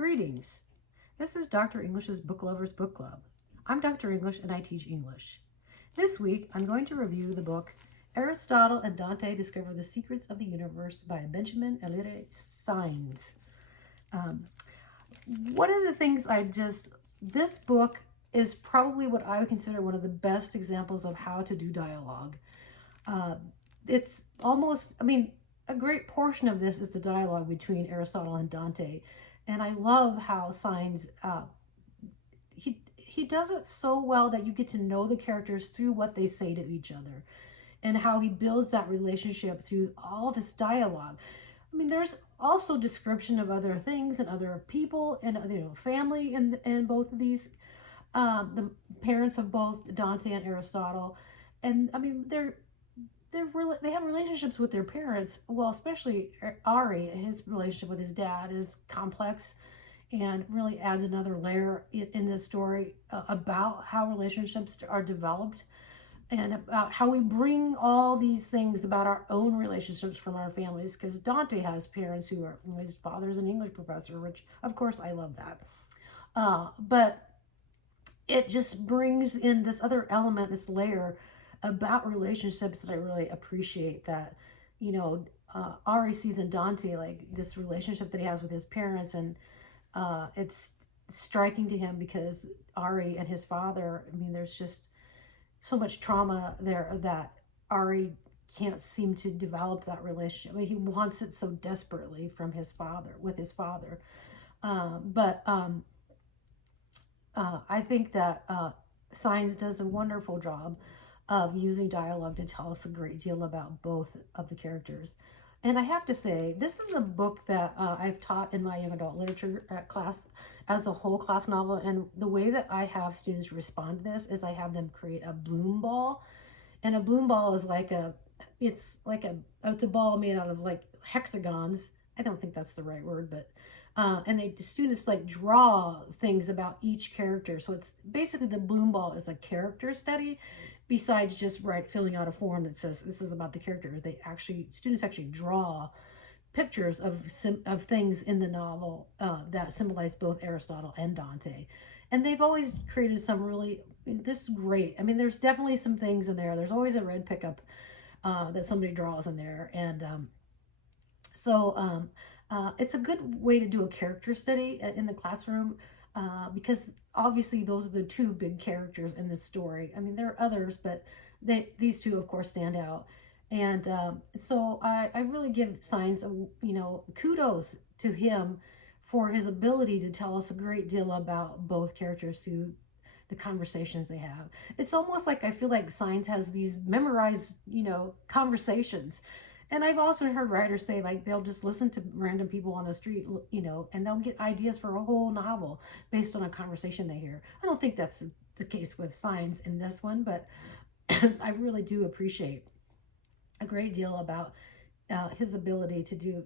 Greetings. This is Dr. English's Book Lovers Book Club. I'm Dr. English and I teach English. This week I'm going to review the book Aristotle and Dante Discover the Secrets of the Universe by Benjamin Alire Sáenz. One of the things this book is probably what I would consider one of the best examples of how to do dialogue. It's almost, a great portion of this is the dialogue between Aristotle and Dante. And I love how Sáenz, he does it so well that you get to know the characters through what they say to each other and how he builds that relationship through all this dialogue. There's also description of other things and other people and family in both of these. The parents of both Dante and Aristotle, and they have relationships with their parents. Well, especially Ari, his relationship with his dad is complex and really adds another layer in this story about how relationships are developed and about how we bring all these things about our own relationships from our families, because Dante has parents who are, his father's an English professor, which of course I love that. But it just brings in this other element, this layer about relationships that I really appreciate, that Ari sees in Dante, like this relationship that he has with his parents, and it's striking to him because Ari and his father, there's just so much trauma there that Ari can't seem to develop that relationship. He wants it so desperately from his father, with his father. I think that Sáenz does a wonderful job of using dialogue to tell us a great deal about both of the characters. And I have to say, this is a book that I've taught in my young adult literature class as a whole class novel. And the way that I have students respond to this is I have them create a bloom ball. And a bloom ball is it's a ball made out of like hexagons. I don't think that's the right word, but and students draw things about each character. So it's basically, the bloom ball is a character study, besides just filling out a form that says this is about the character. Students actually draw pictures of things in the novel that symbolize both Aristotle and Dante. And they've always created some really, this is great. There's definitely some things in there. There's always a red pickup that somebody draws in there. And it's a good way to do a character study in the classroom, because obviously those are the two big characters in this story. There are others, but these two of course stand out. And so I really give Sáenz kudos to him for his ability to tell us a great deal about both characters through the conversations they have. It's almost like I feel like Sáenz has these memorized conversations. And I've also heard writers say they'll just listen to random people on the street, and they'll get ideas for a whole novel based on a conversation they hear. I don't think that's the case with Sáenz in this one, but I really do appreciate a great deal about his ability to do,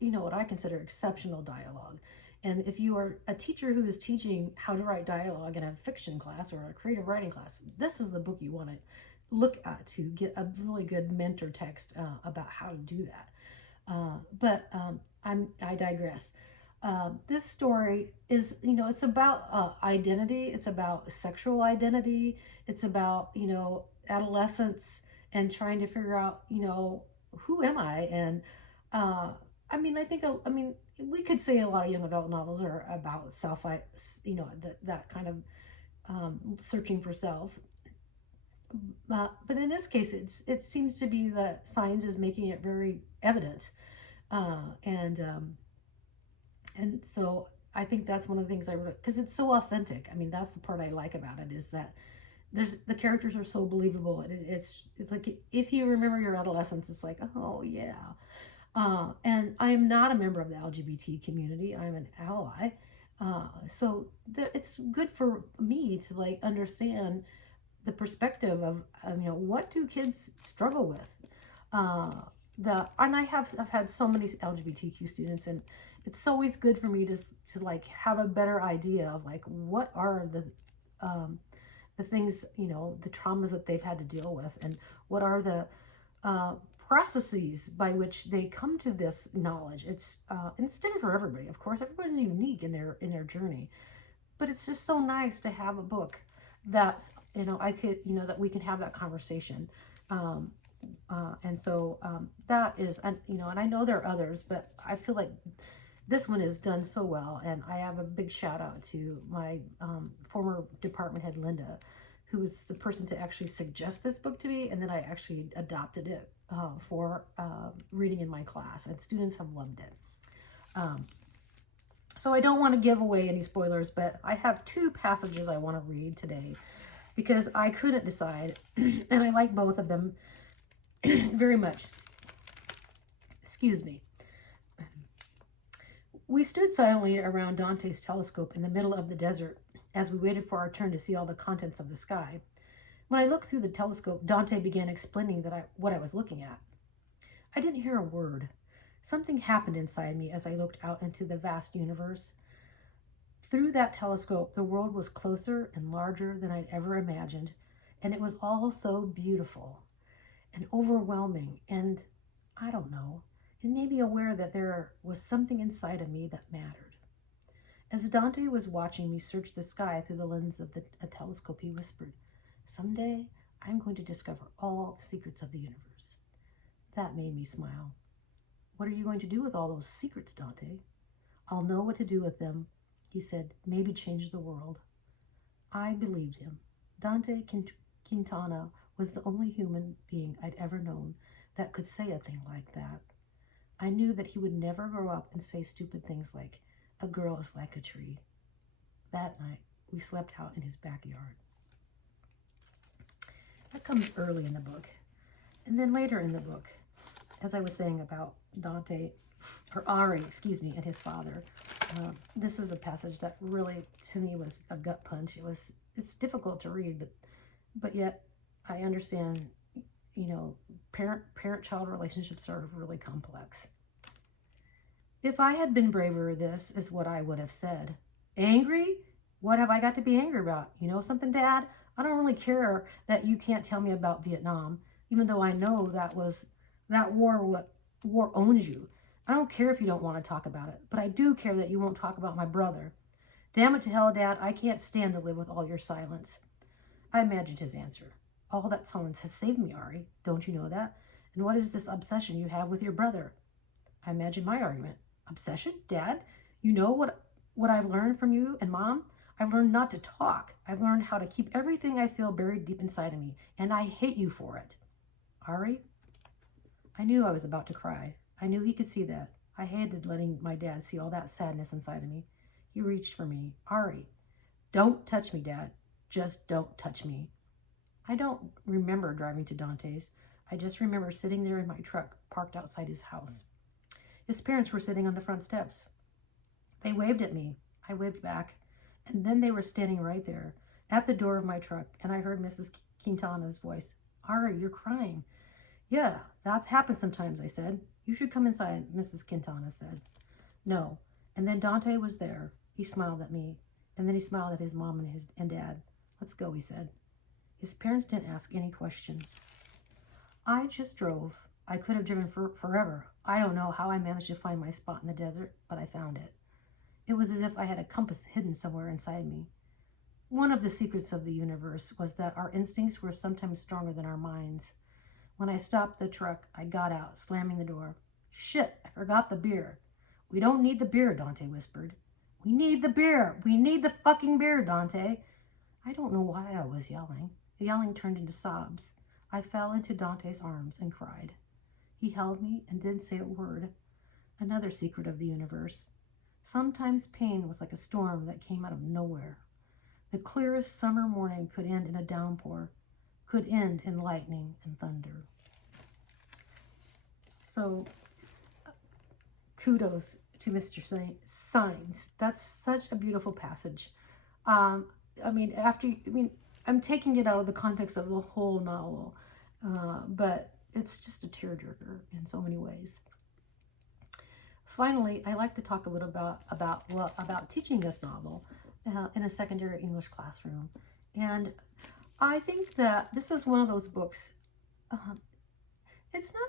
what I consider exceptional dialogue. And if you are a teacher who is teaching how to write dialogue in a fiction class or a creative writing class, this is the book you want to look at to get a really good mentor text about how to do that. I digress. This story is, it's about identity. It's about sexual identity. It's about, adolescence and trying to figure out, who am I? And we could say a lot of young adult novels are about self, that kind of searching for self. But in this case, it seems to be that Sáenz is making it very evident, and so I think that's one of the things I wrote, because it's so authentic. That's the part I like about it, is that the characters are so believable. It's like, if you remember your adolescence, it's like, oh yeah. And I am not a member of the LGBT community. I'm an ally, so it's good for me to understand the perspective of what do kids struggle with. And I've had so many LGBTQ students, and it's always good for me to have a better idea of what are the things, the traumas that they've had to deal with, and what are the processes by which they come to this knowledge. And it's different for everybody. Of course, everybody's unique in their journey, but it's just so nice to have a book that that we can have that conversation. And so that is, and I know there are others, but I feel like this one is done so well. And I have a big shout out to my former department head, Linda, who was the person to actually suggest this book to me, and then I actually adopted it for reading in my class, and students have loved it. So I don't want to give away any spoilers, but I have 2 passages I want to read today because I couldn't decide, and I like both of them very much. Excuse me. We stood silently around Dante's telescope in the middle of the desert as we waited for our turn to see all the contents of the sky. When I looked through the telescope, Dante began explaining what I was looking at. I didn't hear a word. Something happened inside me as I looked out into the vast universe. Through that telescope, the world was closer and larger than I'd ever imagined, and it was all so beautiful and overwhelming, and I don't know, it made me aware that there was something inside of me that mattered. As Dante was watching me search the sky through the lens of a telescope, he whispered, "Someday, I'm going to discover all the secrets of the universe." That made me smile. "What are you going to do with all those secrets, Dante?" "I'll know what to do with them," he said, "maybe change the world." I believed him. Dante Quintana was the only human being I'd ever known that could say a thing like that. I knew that he would never grow up and say stupid things like, "A girl is like a tree." That night, we slept out in his backyard. That comes early in the book. And then later in the book, as I was saying about Dante, or Ari, and his father, this is a passage that really, to me, was a gut punch. It's difficult to read, but yet I understand, parent-child relationships are really complex. "If I had been braver, this is what I would have said. Angry? What have I got to be angry about? You know something, Dad? I don't really care that you can't tell me about Vietnam, even though I know that war owns you. I don't care if you don't want to talk about it, but I do care that you won't talk about my brother. Damn it to hell, Dad, I can't stand to live with all your silence." I imagined his answer. "All that silence has saved me, Ari. Don't you know that? And what is this obsession you have with your brother?" I imagined my argument. "Obsession? Dad, you know what I've learned from you and Mom? I've learned not to talk. I've learned how to keep everything I feel buried deep inside of me, and I hate you for it." "Ari?" I knew I was about to cry. I knew he could see that. I hated letting my dad see all that sadness inside of me. He reached for me. "Ari, don't touch me, Dad. Just don't touch me." I don't remember driving to Dante's. I just remember sitting there in my truck parked outside his house. His parents were sitting on the front steps. They waved at me. I waved back. And then they were standing right there at the door of my truck, and I heard Mrs. Quintana's voice. "Ari, you're crying." "Yeah, that happens sometimes," I said. "You should come inside," Mrs. Quintana said. "No." And then Dante was there. He smiled at me, and then he smiled at his mom and dad. "Let's go," he said. His parents didn't ask any questions. I just drove. I could have driven forever. I don't know how I managed to find my spot in the desert, but I found it. It was as if I had a compass hidden somewhere inside me. One of the secrets of the universe was that our instincts were sometimes stronger than our minds. When I stopped the truck, I got out, slamming the door. "Shit, I forgot the beer." "We don't need the beer," Dante whispered. "We need the beer. We need the fucking beer, Dante." I don't know why I was yelling. The yelling turned into sobs. I fell into Dante's arms and cried. He held me and didn't say a word. Another secret of the universe. Sometimes pain was like a storm that came out of nowhere. The clearest summer morning could end in a downpour, could end in lightning and thunder. So, kudos to Mr. Sáenz. That's such a beautiful passage. I'm taking it out of the context of the whole novel, but it's just a tearjerker in so many ways. Finally, I like to talk a little about teaching this novel in a secondary English classroom. And I think that this is one of those books,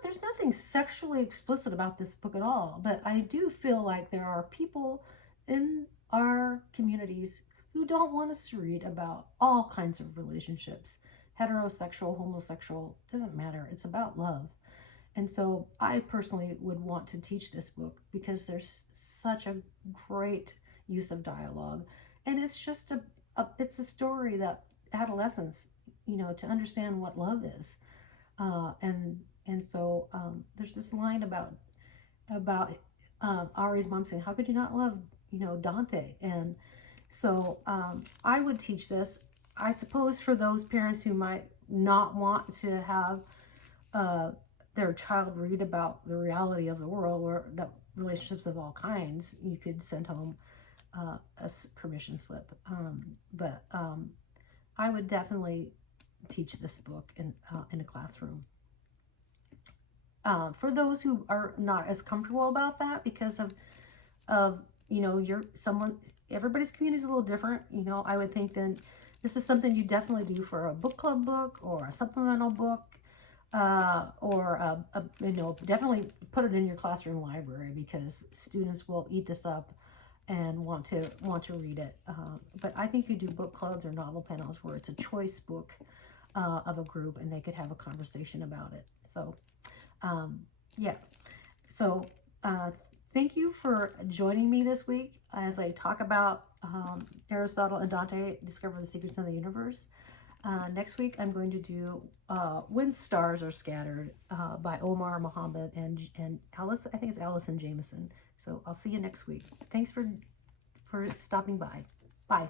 there's nothing sexually explicit about this book at all, but I do feel like there are people in our communities who don't want us to read about all kinds of relationships, heterosexual, homosexual, doesn't matter. It's about love. And so I personally would want to teach this book because there's such a great use of dialogue. And it's just it's a story that adolescents, to understand what love is. And so there's this line about Ari's mom saying, "How could you not love, Dante?" And so I would teach this. I suppose for those parents who might not want to have their child read about the reality of the world or that relationships of all kinds, you could send home a permission slip. But I would definitely teach this book in a classroom. For those who are not as comfortable about that because of everybody's community is a little different. I would think then this is something you definitely do for a book club book or a supplemental book, or definitely put it in your classroom library because students will eat this up and want to read it. But I think you do book clubs or novel panels where it's a choice book of a group and they could have a conversation about it. So yeah. So thank you for joining me this week as I talk about Aristotle and Dante Discover the Secrets of the Universe. Next week I'm going to do When Stars Are Scattered by Omar Muhammad and Alice, I think it's Allison Jameson. So I'll see you next week. Thanks for stopping by. Bye.